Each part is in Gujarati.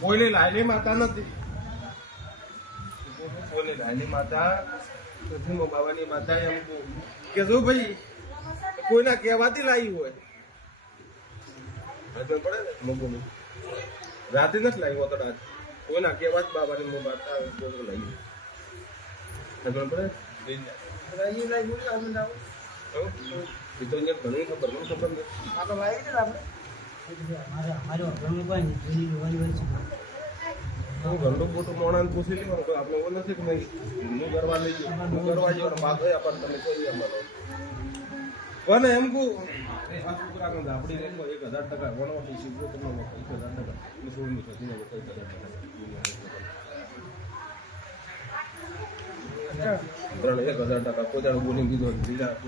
કોઈને લાયલી માતા નથી. કોઈને લાયલી માતા નથી બાબાની માતા એમ. કે જો ભાઈ કોઈના કહેવાથી લાવી હોય? પડે ને મગોની રાતે નથી લાવી હોતો રાત. કોઈના કહેવાત બાબાની માતા લાવી ખબર પડે અહીં લઈ બોલી આપણે જાઓ. હો? એ તો અહીંયા ઘણી ખબર મને આ તો લાવી આપણે હું ઘરનું મોટું મોણાને પૂછી કોઈ આપણે નથી કે હું કરવા લઈ ગયો હું કરવા ગયો માથો આપણને તમે કોઈ અમારો પણ એમ કહું આ છોકરા આપણી રેન્જમાં એક હજાર ટકા વણવાથી શીખવું તમને એક હજાર ટકા મેં સોળમી એક હજાર ટકા ત્રણ એક હજાર ટકા કોઈ દાડો બોલી દીધો બીજા છે.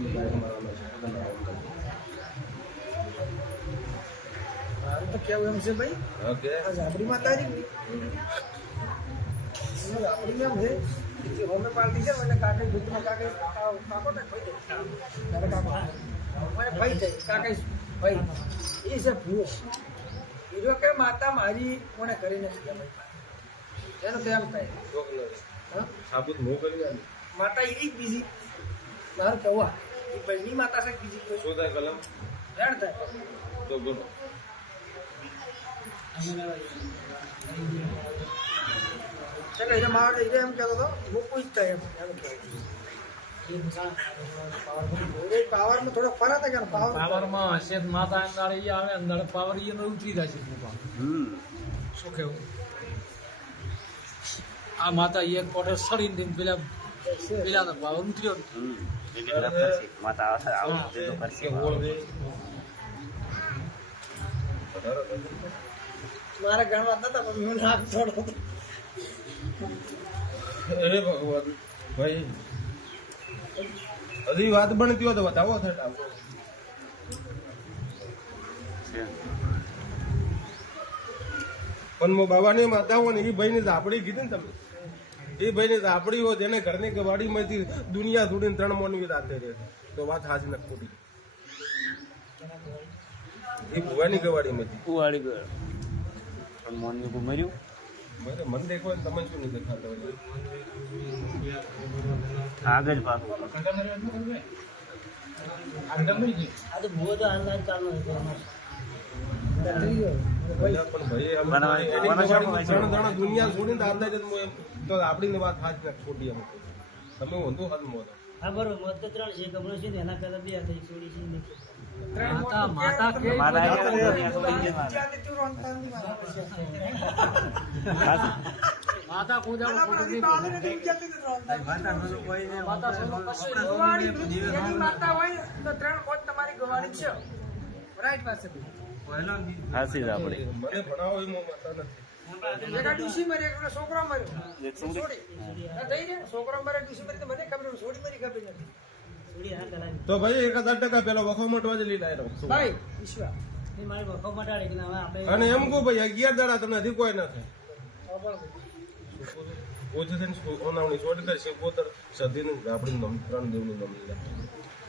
તો કેવું એમ છે ભાઈ. આ રહી ને, હમ. એમાં છે. જે હોમે પાર્ટી છે ને એટલે કાકે ભૂતમાં કાકે કાકો ને ભાઈ. કાકો. મને ભાઈ જાય કાકે ભાઈ. એ છે ભૂવો. હીરો કે માતા મારી કોને કરી નથી એનો તેમ થાય. સાબુત મોં કરી આલે. માતા એવી જ બીજી. મારું કહેવા. એ ભાઈની માતા છે બીજી કોઈ? થાય કલમ? જાણ થાય. તો બોલો. ચાલો એટલે મારે એટલે એમ કહેતો તો હું પૂછતા એમ એમ કહેતો પાવરમાં થોડો ફરક છે કે પાવર. પાવરમાં હશે માતા અંદર આવે અંદર પાવર એ ઉતરી જશે છે શું કેવું આ માતા એક કોઠે સડીને દઈને પેલા પેલા ભાવ ઉતર્યો કે ઓળ ગણવા નતા પણ હું નામ થોડો અરે ભગવાન ભાઈ. હજી વાત બનતી હોય તો બતાવો થતા પણ મો બાબાની માતા હોય ને એ ભાઈને ઝાપડી કીધી ને તમે? એ ભાઈની સાંભળી હોય એને ઘરની ગવાડીમાંથી દુનિયા છોડીને ત્રણ મોની રાતે રહે. તો વાત હાજી નથી ખોટી. એ ભુવાની ગવાડીમાંથી ઉવાળી ગયો પણ મોની ઉપર મર્યું? મને મન દેખો ને તમે શું નહીં દેખાતો આગળ પાછું આ તો ભાઈ તો ચાલુ અમે દુનિયા છોડીને તો હું એમ તો આપણી વાત હાથ તમે ઊંધું હાથ મોતો ત્રણ માતા કે દુનિયા છોડી દુનિયા ને તું રોનતા નહીં માતા. માતા એની માતા ત્રણ તમારી ગવાડી છે રાઈટ પાસે હાસી જ આપણે મને ભણાવો એ માતા નથી. એક આ ડૂસી મરી છોકરો મર્યો છોડી. આ થઈ ને છોકરો મરે ડૂસી મરી તો મને ખબર છોડી મરી ખબર નથી. તો ભાઈ એક હજાર ટકા પેલો વખો મોટવા જ ભાઈ ઈશ્વર અને એમ કહું ભાઈ અગિયાર દાડા તમને હજી કોઈ નથી ઓછી થઈને ઓનાવણી દે છે પોતર સદીનું આપણી નમ ત્રણ દેવનું નમ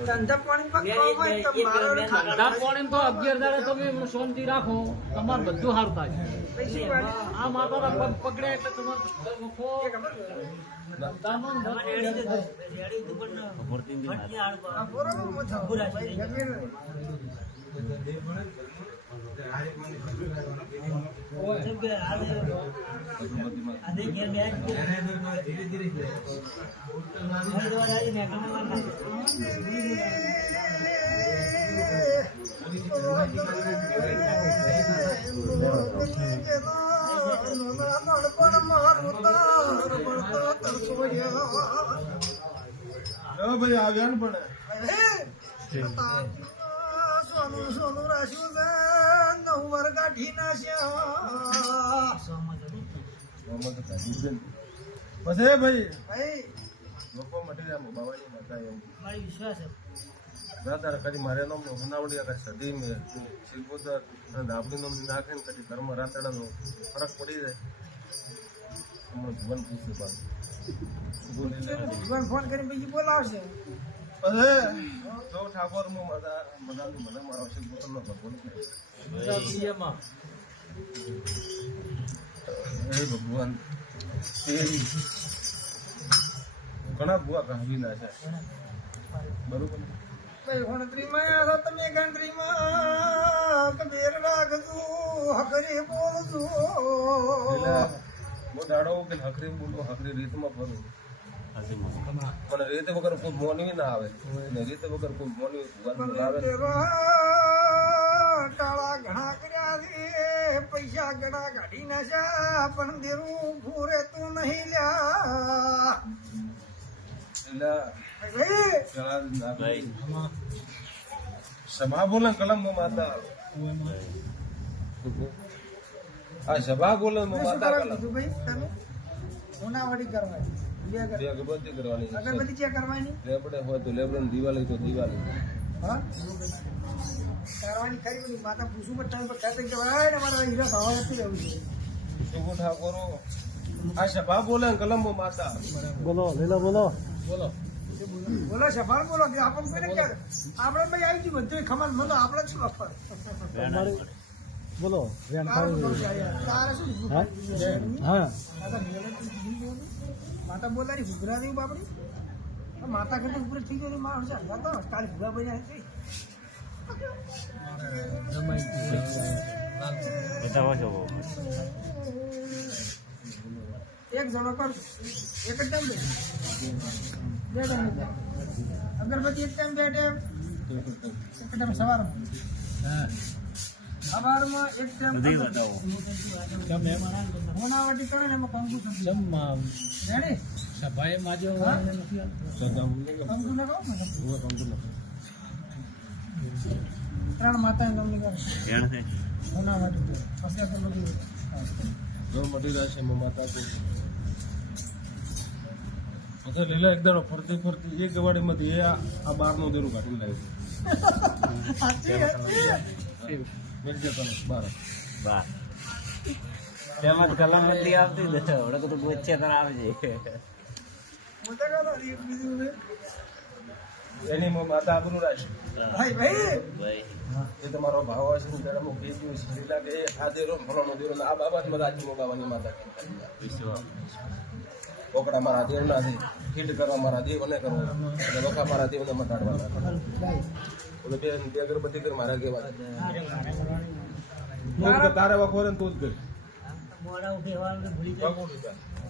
ધંધા પાણી તો અગિયાર દાડે તમે શાંતિ રાખો. તમારે બધું સારું થાય આ માતાના પગ પકડે એટલે તમારે ભાઈ આવ્યા ને પણ. સોનું સોનું રાખ્યું છે. વર કાઢી નથી. પછી ભાઈ? ભાઈ. લોકો મટી જાય બાવાની માતા એમ. મારી વિશ્વાસ દાદા કદી મારે નામ હુનાવડી કદી સદી મેં શિલ્પોદર અને દાબડી નામ નાખે ને કદી કર્મ રાતડાનો ફરક પડી જાય. જીવન પૂછ્યું ભગવાન ફોન કરીને પછી બોલાવશે. નો ભગવાન ઘણા બુઆ કહાવીના છે બરોબર ગણતરીમાં તમે ગણતરીમાં કબીર રાખજો હકરી બોલજો દાડો કે હકરી બોલો હકરી રીતમાં ફરું પણ રીત વગર કોઈ મોનવી ના આવે. ને રીત વગર કોઈ મોનવી ટાળા ઘણા કર્યા છે પૈસા ઘણા કાઢી નાખ્યા પણ દેરું ભૂરે તું નહીં લ્યા. સભા બોલે કલમ માતા. આ સભા બોલે માતા કલમ. ઉનાવાડી કરવાની બે અગરબત્તી કરવાની છે. અગરબત્તી ચેક કરવાની? લેબડે હોય તો લેબડે દિવાળી તો દિવાળી. હા? કરવાની ખરી બધી માતા પૂછું ટાઈમ પર કે ભાઈ તમારા હીરા ભાવ નથી રહેવું છે. શુભ ઠાકોરો. આ સભા બોલે ને કલમ માતા. બોલો લીલા બોલો. બોલો. બોલો સફાર બોલો કે આપણને કોઈને ક્યારે? આપણે ભાઈ આવી ગયું બધું ખમાન મને આપણે શું અફર બોલો? તારે શું હા? હા માતા મેલેથી હિન્દી બોલી? ગુજરાતી બાપડી માતા કરતા ઉપર ઠીક ગયો માણસ છે. હલવા તો કાલે ભૂગા બન્યા છે. એક જણો પર એક જ ટાઈમ બે ટાઈમ અગરબત્તી એક ટાઈમ બે ટાઈમ એક ટાઈમ સવારમાં. સવારમાં એક ટાઈમ બધી બતાવો તમે હોનાવટી કરે ને એમાં કંકુ થશે. રેડી? સભાએ માજો નથી કંકુ ને કંકુ ત્રણ માતા ગમની કરે છે? હોનાવટી કરે. પછી આપણે બધું જો મટી રહેશે માતા તો પછી લીલા એક દાડો ફરતી ફરતી એક ગવાડીમાંથી એ આ બારનું દેરું કાઢી લાવ્યું. સાચી સાચી. મેળજે તને બાર બા તેમાં કલમ નથી આવતી ને હવે તો પૂછે આવજે. બીજું એની માતા આબરૂ રાખશે ભાઈ ભાઈ. ભાઈ. એ તમારો ભાવ હશે ને ત્યારે હું કીધું છે એ આ દેરો ફલાણો દેરો આ બાબતમાં રાજી મોગાવાની માતા કોકડા મારા ના છે. ખીટ કરવા મારા દેવ ને કરવો અને વખા મારા દેવ ને મટાડવાના. ભાઈ ઓલે બે બે અગરબત્તી કરી મારા કેવા તું તારે વખો ને તું જ કર.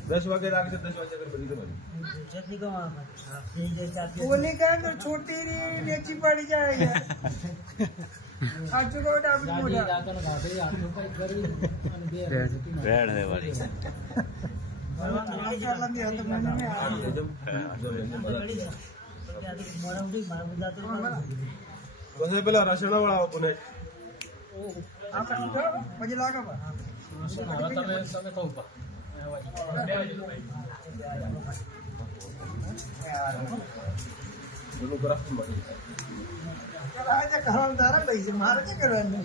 દસ વાગે લાગે છે દસ વાગે અગરબત્તી કરવાની. બોલી તો છોટી રી લેચી પડી જાય આપણી મોઢા. વાળી. પેલું ગ્રાફ મળી આ જે કરવાનું તારા ભાઈ મારે શું કરવાનું